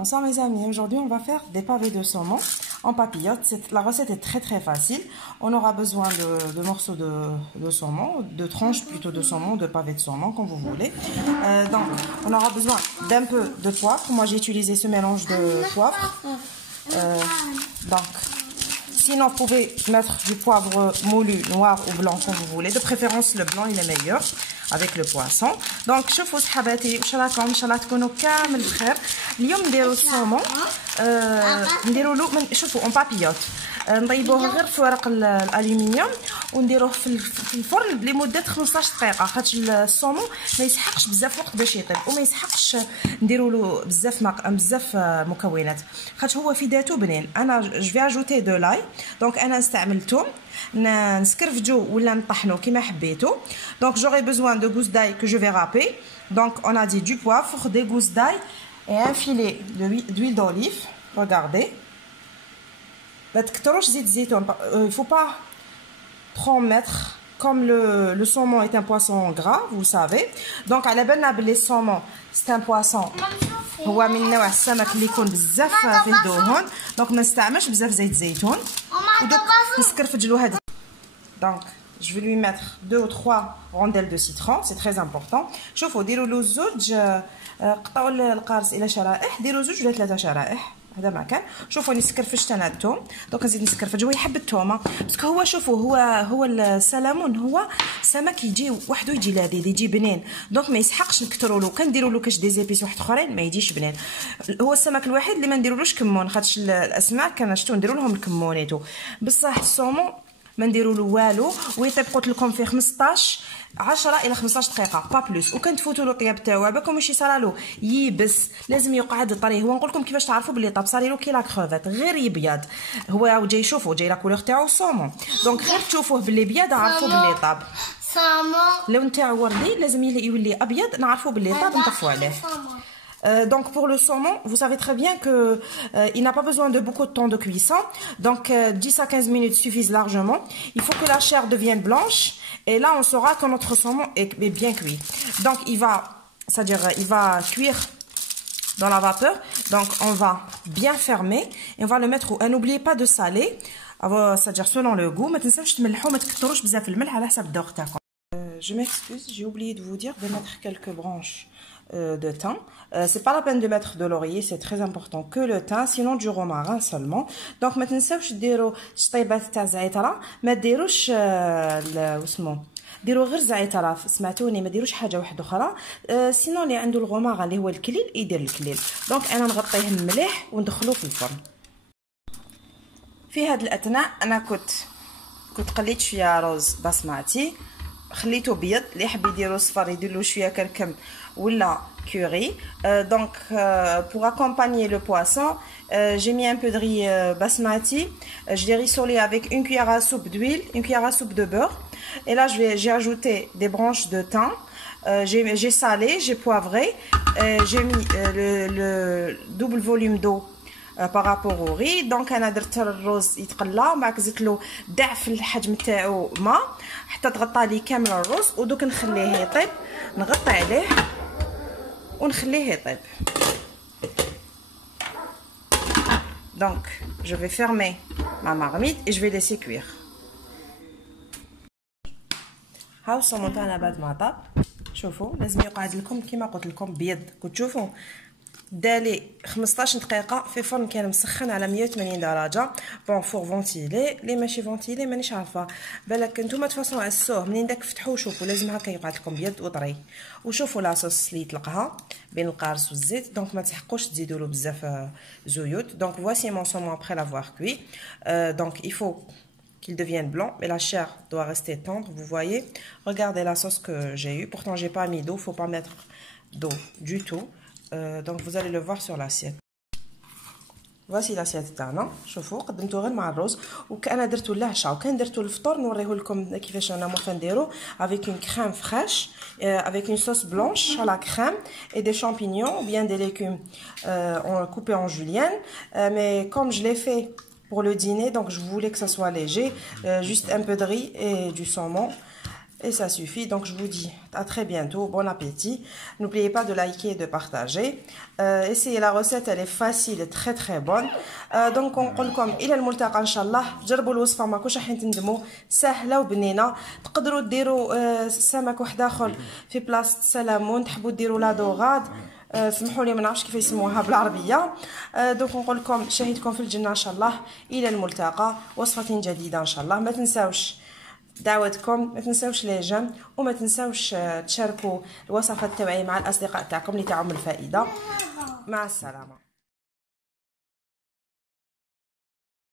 Bonsoir mes amis, aujourd'hui on va faire des pavés de saumon en papillote. La recette est très facile. On aura besoin de morceaux de saumon, de tranches plutôt de saumon, de pavés de saumon comme vous voulez. Donc on aura besoin d'un peu de poivre. Moi j'ai utilisé ce mélange de poivre. Donc sinon vous pouvez mettre du poivre moulu, noir ou blanc comme vous voulez. De préférence le blanc il est meilleur avec le poisson. Donc شوفوا صحباتي واش راكم ان شاء الله تكونوا كامل بخير. اليوم نديروا الصومون نديروا له شوفوا اون بابيوت نطيبوه غير في ورق الالومنيوم ونديروه في الفرن لمده 15 دقيقه خاطر الصومون ما يسحقش بزاف وقت باش يطيب وما يسحقش نديروا له بزاف مكونات خاطر هو في ذاته بنين. انا جو في اجوتي دو لاي دونك انا نستعمل توم نسكرفجو ولا نطحنو كيما حبيتو. Donc j'aurai besoin de gousses d'ail que je vais râper. Donc on a dit du poivre, des gousses d'ail et un filet d'huile d'olive. Regardez. Il ne faut pas trop mettre comme le saumon est un poisson gras, vous savez. Donc à la base les saumons c'est un poisson هو من نوع السمك اللي يكون بزاف فيه دهون. دونك ما نستعملش بزاف زيت زيتون ودوك نسكرفجلو هذا. Donc je vais lui mettre 2 ou 3 rondelles de citron, c'est très important. شوفوا ديروا له زوج قطعوا القارص الى شرائح، ديروا زوج ولا 3 شرائح هذا ما كان. شوفوا اني سكرفجت انا الثوم دونك نزيد نسكرفج. هو يحب الثومه باسكو هو شوفوا هو السلمون هو سمك يجي وحده يجي لذيذ يجي بنين دونك ما يسحقش نكثروا له. كنديروا له كاش دي زيبيس واحد اخرين ما يجيش بنين. هو السمك الوحيد اللي ما نديرولوش كمون خاطر الاسماك كنشتو نديروا لهم الكمونيتو بصح الصومون ما نديروا له والو ويطيب قلت لكم في 10 الى 15 دقيقه با بلوس. وكنتفوتوا له الطياب تاعو باكم واش يصرالو ييبس لازم يقعد طري. هو نقول لكم كيفاش تعرفوا بلي طاب صاري له كي لا كروفيت غير يبيض. هو جاي شوفوا جاي لا كولور تاعو صومون دونك غير تشوفوه بلي بيض عرفوا بلي طاب. لو نتاعو وردي لازم يولي ابيض نعرفوا بلي طاب نطفوا عليه. Donc pour le saumon, vous savez très bien que il n'a pas besoin de beaucoup de temps de cuisson. Donc 10 à 15 minutes suffisent largement. Il faut que la chair devienne blanche et là on saura que notre saumon est bien cuit. Donc il va cuire dans la vapeur. Donc on va bien fermer et on va le mettre au. Et n'oubliez pas de saler, c'est-à-dire selon le goût. ما تنساوش تملحوا ما تكثروش بزاف الملح على حسب الذوق تاعكم. Je m'excuse, j'ai oublié de vous dire de mettre quelques branches de thym. C'est pas la peine de mettre de laurier, c'est très important que le thym, sinon du romarin seulement. Donc ما تنساوش ديروا شطيبات تاع زعتره ما ديروش واسمو ديروا غير زعتره سمعتوني ما ديروش حاجه واحده اخرى. سينو اللي عنده الغوماغا اللي هو الكليل يدير الكليل. دونك انا نغطيه مليح وندخلوه في الفرن. في هذا الاثناء انا كنت قليت شويه روز بسماتي خليته بيض. اللي يحب يديرو صفر يدير له شويه كركم ولا curry. Donc pour accompagner le poisson j'ai mis un peu de riz basmati. Je l'ai rissolé avec une cuillère à soupe d'huile, une cuillère à soupe de beurre et là j'ai ajouté des branches de thym. J'ai salé, j'ai poivré, j'ai mis le double volume d'eau par rapport au riz. Donc انا درت الرز يتقلى ومن بعد زدت له ضعف الحجم تاعو ماء حتى تغطى لي كامل الرز ودوك نخليه يطيب. نغطي عليه ونخليه يطيب. Donc je vais fermer ma marmite et je vais laisser cuire. هاو الصومون تاعنا بعد ما طاب شوفوا لازم يقعد لكم كيما قلت لكم بيض. كتشوفوا دالي 15 دقيقه في فرن كان مسخن على 180 درجه. بون فور فونتيلي لي ماشي فونتيلي مانيش عارفه بالك نتوما تفاصلوا عسوه منين داك فتحوه. شوفوا لازم هكا يقعد لكم بيض وطري. وشوفوا لاصوص اللي يطلقها بين القارص والزيت دونك ما تحقوش تزيدوا له بزاف زيوت. دونك voici mon saumon après l'avoir cuit. Donc il faut qu'il devienne blanc mais la chair doit rester tendre. Vous voyez, regardez la sauce que j'ai eu. Pourtant j'ai pas mis d'eau, faut pas mettre d'eau du tout. Donc vous allez le voir sur l'assiette. Voici l'assiette تاعنا. شوفوا قدمته غير مع الرز وكأنا درتو للعشاء وكان درتو للفطور نوريه لكم كيفاش انا موفا نديرو avec une crème fraîche avec une sauce blanche à la crème et des champignons ou bien des légumes coupés en julienne. Mais comme je l'ai fait pour le dîner donc je voulais que ça soit léger, juste un peu de riz et du saumon Et ça suffit. Donc je vous dis à très bientôt. Bon appétit. N'oubliez pas de liker et de partager. Essayez la recette, elle est facile, très très bonne. Donc نقول لكم الى الملتقى ان شاء الله. جربوا الوصفه ماكوش راح تندموا، سهله وبنينه. تقدروا ديروا سمك واحد اخر في بلاصه السلمون، تحبوا ديروا لا دوغاد. سمحوا لي ما نعرفش كيف يسموها بالعربيه. دونك نقول لكم شهيتكم في الجنه ان شاء الله. الى الملتقى، وصفه جديده ان شاء الله. ما تنساوش دعوتكم، ما تنساوش لي جيم، وما تنساوش تشاركوا الوصفات تاعي مع الاصدقاء تاعكم اللي تعم الفائده. مع السلامه.